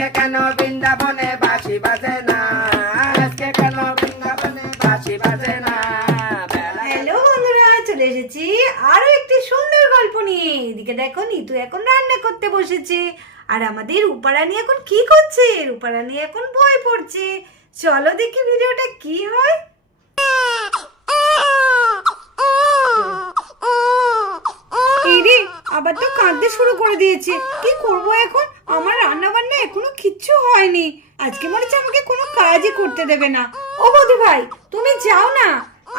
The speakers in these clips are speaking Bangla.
আজকে কেন বৃন্দাবনে বাঁশি বাজে না, আজকে কেন বৃন্দাবনে বাঁশি বাজে না। হ্যালো বন্ধুরা, চলে এসেছি আরো একটি সুন্দর গল্প নিয়ে। এদিকে দেখো, নিতু এখন রান্না করতে বসেছে, আর আমাদের রূপারানী এখন কি করছে? রূপারানী এখন বই পড়ছে। চলো দেখি ভিডিওটা কি হয়। এরে, আবার তো কাঁদতে শুরু করে দিয়েছে। কি করব এখন? আমার রান্না বান্না এখনো কিচ্ছু হয়নি। আজকে মনে হচ্ছে আমাকে কোনো কাজই করতে দেবে না। ও বৌদি ভাই, তুমি যাও না,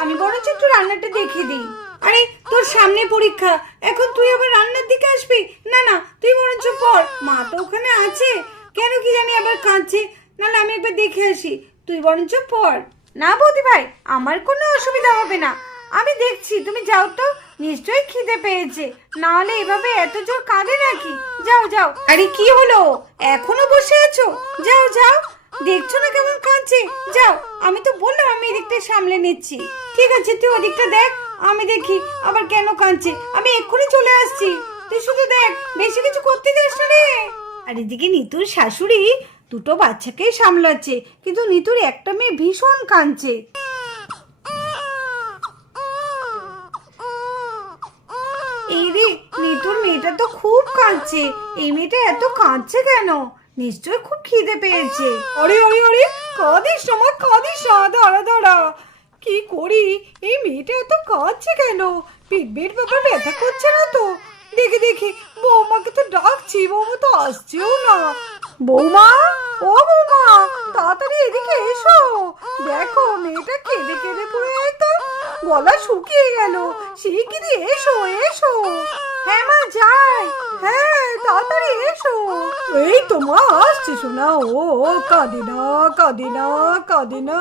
আমি বরঞ্চ একটু রান্নাটা দেখে দিই। আরে, তোর সামনে পরীক্ষা, এখন তুই আবার রান্নার দিকে আসবি? না না, তুই বরঞ্চ পড়। মা তো ওখানে আছে, কেন কি জানি আবার কাঁদছে। না না, আমি একবার দেখে আসি, তুই বরঞ্চ পড়। না বৌদি ভাই, আমার কোনো অসুবিধা হবে না, আমি দেখছি। তুমি যাও তো, নিশ্চয়ই খিদে পেয়েছে, না হলে এভাবে এত জোর কাঁদে নাকি? যাও যাও। আরে কি হলো, এখনো বসে আছো? যাও যাও, দেখছো না কেমন কাঁদছে? যাও, আমি তো বললাম আমি এদিকটা সামলে নিচ্ছি। ঠিক আছে, তুই ওদিকটা দেখ, আমি দেখি আবার কেন কাঁদছে। আমি এক্ষুনি চলে আসছি, তুই শুধু দেখ, বেশি কিছু করতে যাস না রে। আর এদিকে নিতুর শাশুড়ি দুটো বাচ্চাকে সামলাচ্ছে, কিন্তু নিতুর একটা মেয়ে ভীষণ কাঁদছে। এই রে, নিতুর মেয়েটা তো খুব কাঁদছে। এই মেয়েটা এত কাঁদছে কেন? নিশ্চয় খুব খিদে পেয়েছে। আরে আরে আরে, কাঁদিস না মা, কাঁদিস না, দাঁড়া দাঁড়া। কি করি, এই মেয়েটা এত কাঁদছে কেন? পেট ব্যাপার ব্যথা করছে না তো? দেখি দেখি, বৌমাকে তো ডাকছি, বৌমা তো আসছেও না। বৌমা, ও বৌমা, তাড়াতাড়ি এদিকে এসো। দেখো, মেয়েটা কেঁদে কেঁদে পুরো একদম গলা শুকিয়ে গেল। শিগগিরই এসো এসো। হ্যাঁ মা, যাই। হ্যাঁ, তাড়াতাড়ি এসো। এই তো মা আসছে শোনা। ও কাঁদে না, কাঁদে না, কাঁদে না।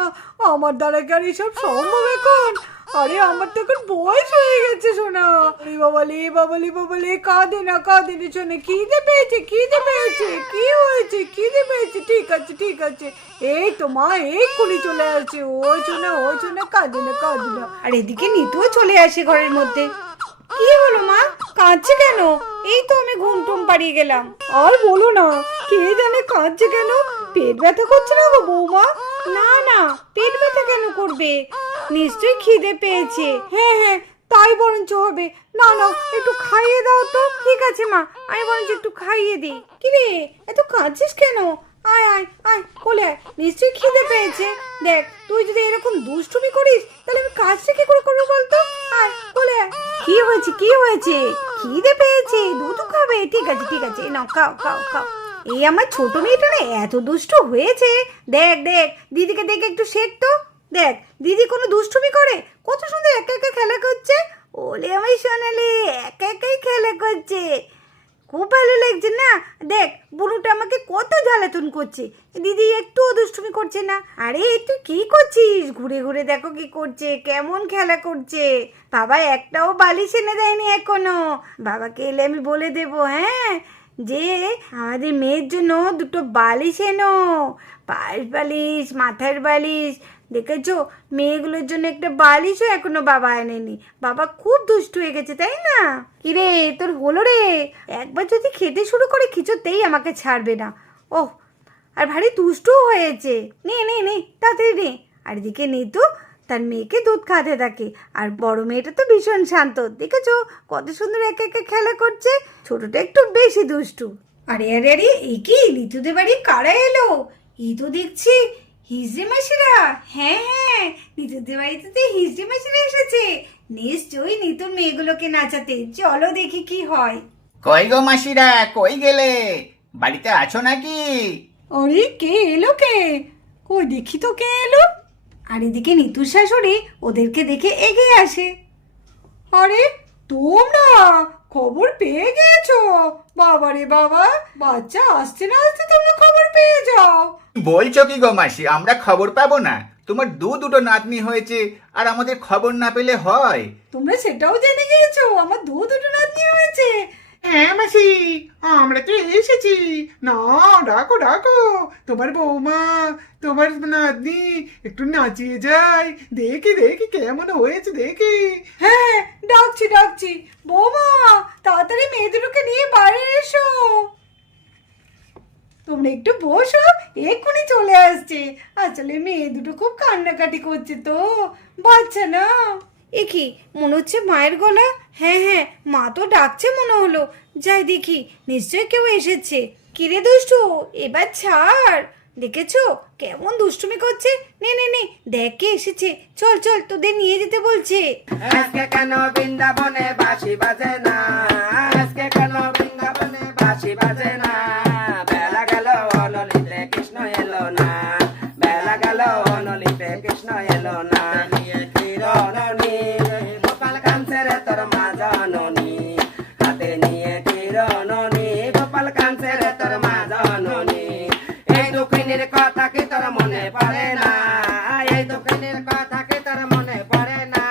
আমার দ্বারা কি আর এসব সম্ভব এখন? আরে আমার তো এখন বয়স হয়ে গেছে শোনা। আরে বাবালে বাবালে বাবালে, কাঁদে না কাঁদে না শোনে। খিদে পেয়েছে, খিদে পেয়েছে। কি হয়েছে? খিদে পেয়েছে, ঠিক আছে ঠিক আছে। এই তো মা এক্ষুনি চলে আসছে। ওই শোনা, কাঁদে না কাঁদে না। আর এদিকে নিতুও চলে আসে ঘরের মধ্যে। কি হলো মা, কাঁদছে কেন? এই তো আমি ঘুম টুম পাড়িয়ে গেলাম। আর বলো না, কে জানে কাঁদছে কেন? পেট ব্যথা করছে না গো বৌমা? না না, পেট ব্যথা কেন করবে? নিশ্চয়ই খিদে পেয়েছে। হ্যাঁ হ্যাঁ, তাই বরঞ্চ হবে। না না, একটু খাইয়ে দাও তো। ঠিক আছে মা, আমি বরঞ্চ একটু খাইয়ে দিই। কি রে, এত কাঁদছিস কেন? আয় আয় আয়, কোলে আয়, নিশ্চয়ই খিদে পেয়েছে। দেখ, তুই যদি এরকম দুষ্টুমি করিস, তাহলে আমি কাজটা কি করে করবো বলতো? আয়, কোলে আয়। কি হয়েছে, কি হয়েছে? খিদে পেয়েছে, দুধ খাবে? ঠিক আছে ঠিক আছে, নাও খাও খাও খাও। এই আমার ছোট মেয়েটা না এত দুষ্টু হয়েছে। দেখ দেখ, দিদিকে দেখে একটু শেখ তো। দেখ, দিদি কোনো দুষ্টুমি করে? কত সুন্দর একা একা খেলা করছে। ওলে আমার সোনালি, একা একাই খেলা করছে, খুব ভালো লাগছে না? দেখ, বুড়োটা আমাকে কত জ্বালাতন করছে, দিদি একটুও দুষ্টুমি করছে না। আরে তুই কি করছিস? ঘুরে ঘুরে দেখো কি করছে, কেমন খেলা করছে। বাবা একটাও বালিশ এনে দেয়নি এখনো। বাবাকে এলে আমি বলে দেবো, হ্যাঁ, যে আমাদের মেয়ের জন্য দুটো বালিশ এনো, পায়ের বালিশ, মাথার বালিশ। দেখেছো, মেয়েগুলোর জন্য একটা বালিশও এখনো বাবা আনেনি। বাবা খুব দুষ্টু হয়ে গেছে, তাই না? কিরে, তোর হলো রে? একবার যদি খেতে শুরু করে কিছুতেই আমাকে ছাড়বে না। ওহ, আর ভারী দুষ্টু হয়েছে। নে নে নে, তাড়াতাড়ি নে। আর এদিকে নিতু তার মেয়েকে দুধ খাওয়াতে থাকে। আর বড় মেয়েটা তো ভীষণ শান্ত, দেখেছো কত সুন্দর একা একা খেলা করছে। ছোটটা একটু বেশি দুষ্টু। আরে আরে আরে, এই কি নিতুদের বাড়ি কারা এলো? এই তো দেখছি হিজড়ে মাসিরা। হ্যাঁ হ্যাঁ, নিতুদের বাড়িতে তো হিজড়ে মাসিরা এসেছে, নিশ্চয়ই নিতুর মেয়েগুলোকে নাচাতে। চলো দেখি কি হয়। কই গো মাসিরা, কই গেলে? বাড়িতে আছো নাকি? আরে কে এলো কে? কই দেখি তো কে এলো। আর এদিকে নিতুর শাশুড়ি ওদেরকে দেখে এগিয়ে আসে। আরে তোমরা খবর পেয়ে গিয়েছো? বাবারে বাবা, বাচ্চা আসছে না আসতে তোমরা খবর পেয়ে যাও। বলছো কি গো মাসি, আমরা খবর পাবো না? তোমার দুটো নাতনি হয়েছে, আর আমাদের খবর না পেলে হয়? তোমরা সেটাও জেনে গিয়েছো আমার দুটো নাতনি হয়েছে? হ্যাঁ মাসি, আমরা তো এসেছি। না, ডাকো ডাকো তোমার বৌমা, তোমার নাতনি একটু নাচিয়ে যাই, দেখি দেখি কেমন হয়েছে দেখি। হ্যাঁ, ডাকছি ডাকছি। বৌমা, তাড়াতাড়ি মেয়ে দুটোকে নিয়ে বাইরে এসো। তোমরা একটু বসো, এক্ষুনি চলে আসছে। আসলে মেয়ে দুটো খুব কান্নাকাটি করছে তো, বাচ্চা না। এ কি, মনে হচ্ছে মায়ের গলা। হ্যাঁ হ্যাঁ, মা তো ডাকছে মনে হলো। যাই দেখি, নিশ্চয়ই কেউ এসেছে। কিরে দুষ্টু, এবার ছাড়। দেখেছো কেমন দুষ্টুমি করছে? নে নে নে, দেখ কে এসেছে। চল চল, তোদের নিয়ে যেতে বলছে। আজকে কেন বৃন্দাবনে বাঁশি বাজে না? আজকে কেন বৃন্দাবনে বাঁশি বাজে না? বেলা গেল অনলিতে কৃষ্ণ এলো না, বেলা গেল অনলিতে কৃষ্ণ এলো না। নিয়ে কিরণনি গোপাল কাঞ্চের তোর মা জননী, হাতে নিয়ে কিরণনি গোপাল কাঞ্চের তোর মা জননী। এই দুঃখিনীর কথা কি তোর মনে পড়ে না? এই দুঃখিনীর কথা কি তোর মনে পড়ে না?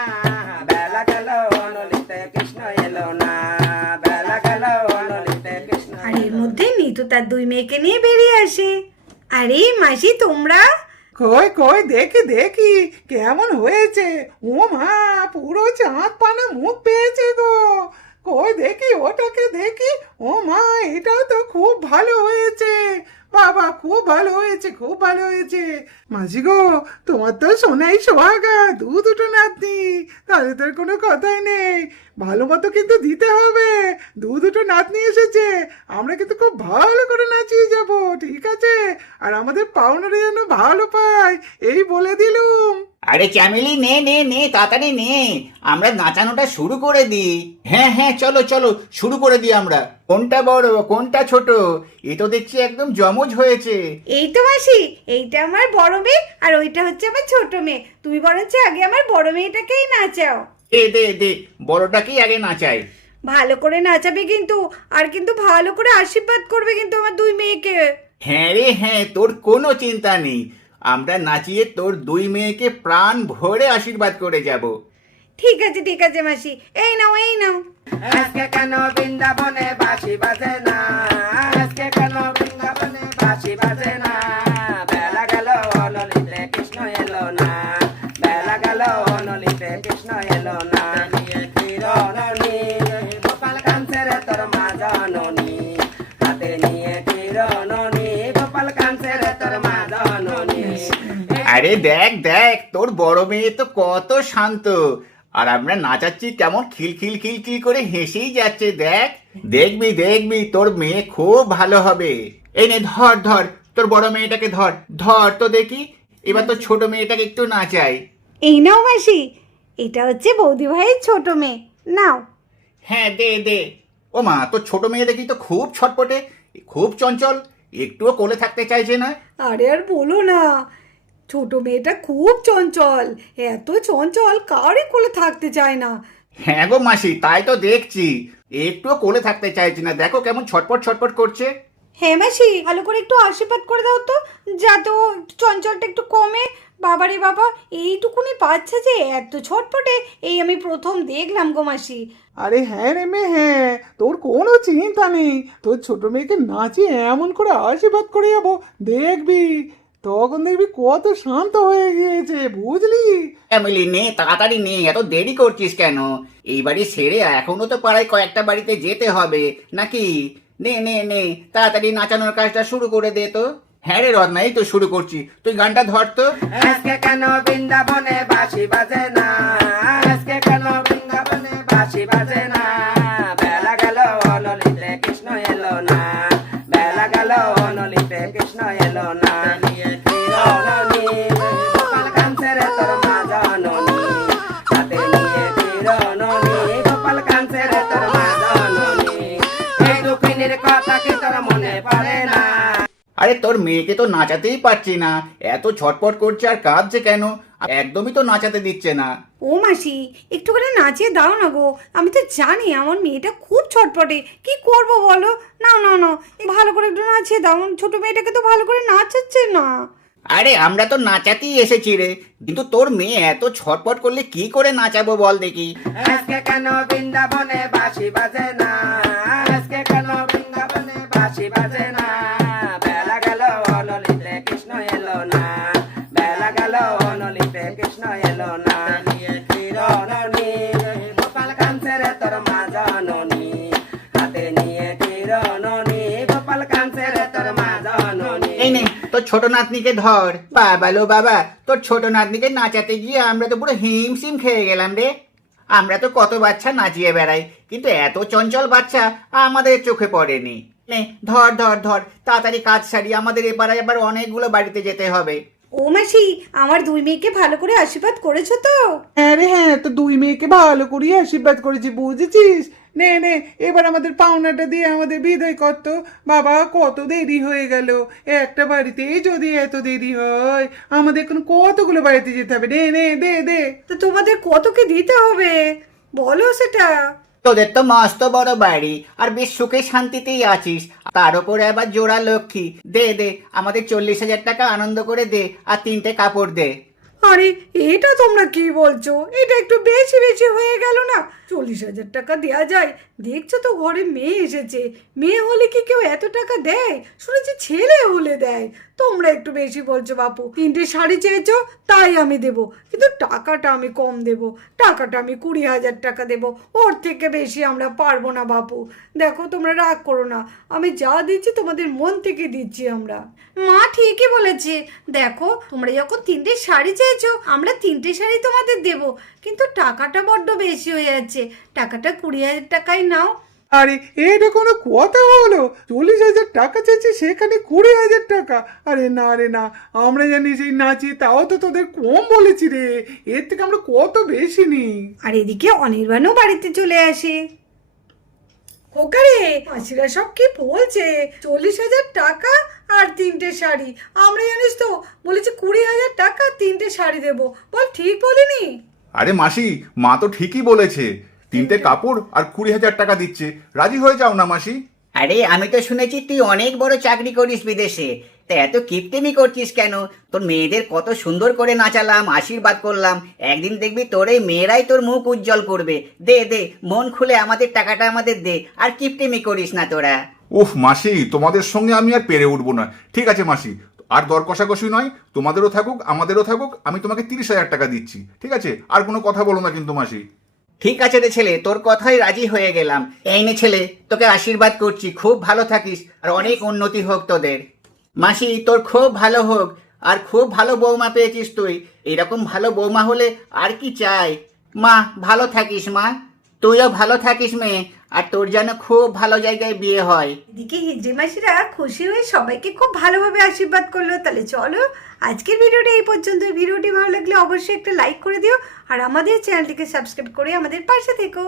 বেলা গেল অনলিতে কৃষ্ণ এলো না, বেলা গেল অনলিতে কৃষ্ণ। আর এর মধ্যে নিতু তার দুই মেয়েকে নিয়ে বেরিয়ে আসে। আরে মাসি, তোমরা? কই কই দেখি দেখি কেমন হয়েছে। ও মা, পুরো চাঁদ পানা মুখ পেয়েছে গো। কই দেখি ওটাকে দেখি। ও মা, এটাও তো খুব ভালো হয়েছে। বাবা, খুব ভালো হয়েছে, খুব ভালো হয়েছে। মাঝি গো, তোমার তো সোনাই সোহাগা, দুটো নাতনি, তাহলে তোর কোনো কথাই নেই। ভালো মতো কিন্তু দিতে হবে। দুটো নাতনি এসেছে, আমরা কিন্তু খুব ভালো করে নাচিয়ে যাব, ঠিক আছে? আর আমাদের পাওনারে যেন ভালো পায়, এই বলে দিলুম। আরে চামেলি, নে নে নে, তাড়াতাড়ি নে, আমরা নাচানোটা শুরু করে দিই। হ্যাঁ হ্যাঁ, চলো চলো, শুরু করে দিই আমরা। কোনটা বড় কোনটা ছোট, এ তো দেখছি একদম জমজ হয়েছে। এই তো মাসি, এইটা আমার বড় মেয়ে আর ওইটা হচ্ছে আমার ছোট মেয়ে। তুমি বরঞ্চ আগে আমার বড় মেয়েটাকেই নাচাও। দে দে দে, বড়টাকেই আগে নাচাই। ভালো করে নাচাবে কিন্তু, আর কিন্তু ভালো করে আশীর্বাদ করবে কিন্তু আমার দুই মেয়েকে। হ্যাঁ রে হ্যাঁ, তোর কোনো চিন্তা নেই, আমরা নাচিয়ে তোর দুই মেয়েকে প্রাণ ভরে আশীর্বাদ করে যাব। ঠিক আছে মাসি, এই নাও এই নাও। আজকে কেন বৃন্দাবনে বাঁশি বাজে না? আজকে কেন বৃন্দাবনে বাঁশি বাজে না? বেলা গেল অনলিতে কৃষ্ণ এলো না, বেলা গেল অনলিতে কৃষ্ণ এলো না। নিয়ে কিরণনি গোপাল কাঞ্চের তোর মা জননী, হাতে নিয়ে কিরণনি গোপাল কাঞ্চের তোর মা জননী। আরে দেখ দেখ, তোর বড় মেয়ে তো কত শান্ত, আর আমরা নাচাচ্ছি কেমন খিলখিল খিলখিল করে হেসেই যাচ্ছে। দেখ, দেখবি দেখবি তোর মেয়ে খুব ভালো হবে। এই নে, ধর ধর, তোর বড় মেয়েটাকে ধর ধর তো দেখি। এবার তো ছোট মেয়েটাকে একটু নাচাই। এই নাও মাসি, এটা হচ্ছে বৌদি ভাইয়ের ছোট মেয়ে, নাও। হ্যাঁ দে দে। ও মা, তোর ছোট মেয়ে দেখি তো খুব ছটপটে, খুব চঞ্চল, একটুও কোলে থাকতে চাইছে না। আরে আর বলো না, ছোট মেয়েটা খুব চঞ্চল, এত চঞ্চল কারই কোলে থাকতে চায় না। হ্যাঁ গো মাসি, তাই তো দেখছি, একটুও কোলে থাকতে চাইছে না, দেখো কেমন ছটপট ছটপট করছে। হ্যাঁ মাসি, ভালো করে একটু আশীর্বাদ করে দাও তো, যাতে ও চঞ্চলটা একটু কমে। বাবারে বাবা, এইটুকুনি বাচ্চা যে এত ছটপটে, এই আমি প্রথম দেখলাম গো মাসি। আরে হ্যাঁ রে মেয়ে, হ্যাঁ, তোর কোনো চিন্তা নেই। তোর ছোট মেয়েকে নাচিয়ে এমন করে আশীর্বাদ করে যাবো, দেখবি তখন দেখবি কত শান্ত হয়ে গিয়েছে, বুঝলি? ফ্যামিলি নে, তাড়াতাড়ি নে, এত দেরি করছিস কেন? এই বাড়ি সেরে এখনো তো পাড়ায় কয়েকটা বাড়িতে যেতে হবে নাকি? নে নে নে, তাড়াতাড়ি নাচানোর কাজটা শুরু করে দে তো। হ্যাঁ রে রত্না, এই তো শুরু করছি, তুই গানটা ধর তো। আজকে কেন বৃন্দাবনে বাঁশি বাজে না? আজকে কেন বৃন্দাবনে বাঁশি বাজে না? বেলা গেল অনলিতে কৃষ্ণ এলো না, বেলা গেল অনলিতে কৃষ্ণ এলো না। নিয়ে কিরণনি গোপাল কাঞ্চের তোর মা জননী, হাতে নিয়ে কিরণনি গোপাল কাঞ্চের তোর মা জননী। এই দুঃখিনীর কথা কি তোর মনে পড়ে না? আরে তোর মেয়েকে তো নাচাতেই পারছি না, এত ছটপট করছে আর কাঁদছে কেন? একদমই তো নাচাতে দিচ্ছে না। ও মাসি, একটু করে নাচিয়ে দাও না গো, আমি তো জানি আমার মেয়েটা খুব ছটপটে, কি করব বলো? না না না, ভালো করে একটু নাচিয়ে দাও, ছোট মেয়েটাকে তো ভালো করে নাচাচ্ছে না। আরে আমরা তো নাচাতেই এসেছি রে, কিন্তু তোর মেয়ে এত ছটপট করলে কি করে নাচাবো বল দেখি। আজকে কেন বৃন্দাবনে বাঁশি বাজে না? আজকে কেন বৃন্দাবনে বাঁশি বাজে না? বেলা গেল অনলিতে কৃষ্ণ এলো না, বেলা গেল অনলিতে কৃষ্ণ এলো না। নিয়ে কিরণনি গোপাল কাঞ্চের তোর মা জননী, হাতে নিয়ে কিরণনি গোপাল কাঞ্চের তোর মা জননী। এই নে তোর ছোট নাতনিকে ধর। বাবা লো বাবা, তোর ছোট নাতনিকে নাচাতে গিয়ে আমরা তো পুরো হিমশিম খেয়ে গেলাম রে। আমরা তো কত বাচ্চা নাচিয়ে বেড়াই, কিন্তু এত চঞ্চল বাচ্চা আমাদের চোখে পড়েনি। নে ধর ধর ধর, তাড়াতাড়ি কাজ সারি, আমাদের এপাড়ায় আবার অনেকগুলো বাড়িতে যেতে হবে। ও মাসি, আমার দুই মেয়েকে ভালো করে আশীর্বাদ করেছো তো? হ্যাঁ রে হ্যাঁ, তো দুই মেয়েকে ভালো করে আশীর্বাদ করেছি, বুঝেছিস? নে নে, এবার আমাদের পাওনাটা দিয়ে আমাদের বিদায় করত। বাবা কত দেরি হয়ে গেল, একটা বাড়িতেই যদি এত দেরি হয়, আমাদের এখন কতগুলো বাড়িতে যেতে হবে। নে নে, দে দে। তো তোমাদের কত কি দিতে হবে বলো সেটা। তোদের তো মস্ত বড় বাড়ি, আর বেশ সুখে শান্তিতেই আছিস, তার উপরে আবার জোড়া লক্ষ্মী। দে দে, আমাদের 40,000 টাকা আনন্দ করে দে, আর 3টে কাপড় দে। আরে এটা তোমরা কি বলছো? এটা একটু বেশি বেশি হয়ে গেল না? 40,000 টাকা দেওয়া যায়? দেখছো তো ঘরে মেয়ে এসেছে, মেয়ে হলে কি কেউ এত টাকা দেয়? শুনেছি ছেলে হলে দেয়। তোমরা একটু বেশি বলছো বাপু। 3টে শাড়ি চেয়েছো, তাই আমি দেবো, কিন্তু টাকাটা আমি কম দেবো। টাকাটা আমি 20,000 টাকা দেবো, ওর থেকে বেশি আমরা পারবো না বাপু। দেখো তোমরা রাগ করো না, আমি যা দিচ্ছি তোমাদের মন থেকে দিচ্ছি আমরা। মা ঠিকই বলেছে, দেখো তোমরা যখন 3টে শাড়ি চেয়েছো, আমরা 3টে শাড়ি তোমাদের দেবো, কিন্তু টাকাটা বড্ড বেশি হয়ে যাচ্ছে। টাকাটা 20,000 টাকায় নাও। আরে এটা কোনো কথা হলো? 40,000 টাকা চাইছি, সেখানে 20,000 টাকা? আরে না রে না, আমরা জানি সেই নাচি, তাও তো তোদের কম বলেছি রে। এর থেকে আমরা কত বেশি নিই। আর এদিকে অনির্বাণও বাড়িতে চলে আসে। খোকারে, মাসিরা সব কি বলছে? 40,000 টাকা আর 3টে শাড়ি। আমরা জানিস তো বলেছি 20,000 টাকা 3টে শাড়ি দেবো। বল ঠিক বলিনি? আরে মাসি, মা তো ঠিকই বলেছে, 3টে কাপড় আর 20,000 টাকা দিচ্ছে। রাজি হয়ে যাও না মাসি। আরে আমি তো শুনেছি তুই অনেক বড় চাকরি করিস বিদেশে, তা এত কিপটেমি করছিস কেন? তোর মেয়েদের কত সুন্দর করে নাচালাম, আশীর্বাদ করলাম, একদিন দেখবি তোর এই মেয়েরাই তোর মুখ উজ্জ্বল করবে। দে দে, মন খুলে আমাদের টাকাটা আমাদের দে, আর কিপটেমি করিস না তোরা। উফ মাসি, তোমাদের সঙ্গে আমি আর পেরে উঠবো না। ঠিক আছে মাসি, আর দর কষাকষি নয়, তোমাদেরও থাকুক আমাদেরও থাকুক, আমি তোমাকে 30,000 টাকা দিচ্ছি, ঠিক আছে? আর কোনো কথা বলো না কিন্তু মাসি। ঠিক আছে রে ছেলে, তোর কথাই রাজি হয়ে গেলাম। এই নে ছেলে, তোকে আশীর্বাদ করছি, খুব ভালো থাকিস, আর অনেক উন্নতি হোক তোদের। মাসি তোর খুব ভালো হোক, আর খুব ভালো বৌমা পেয়েছিস তুই। এরকম ভালো বৌমা হলে আর কি চাই। মা ভালো থাকিস মা, তুইও ভালো থাকিস মেয়ে, আর তোর যেন খুব ভালো জায়গায় বিয়ে হয়। এদিকে হিজড়ি মাসিরা খুশি হয়ে সবাইকে খুব ভালোভাবে আশীর্বাদ করলো। তাহলে চলো আজকের ভিডিওটা এই পর্যন্ত। ভিডিওটি ভালো লাগলে অবশ্যই একটা লাইক করে দিও, আর আমাদের চ্যানেলটিকে সাবস্ক্রাইব করে আমাদের পাশে থেকো।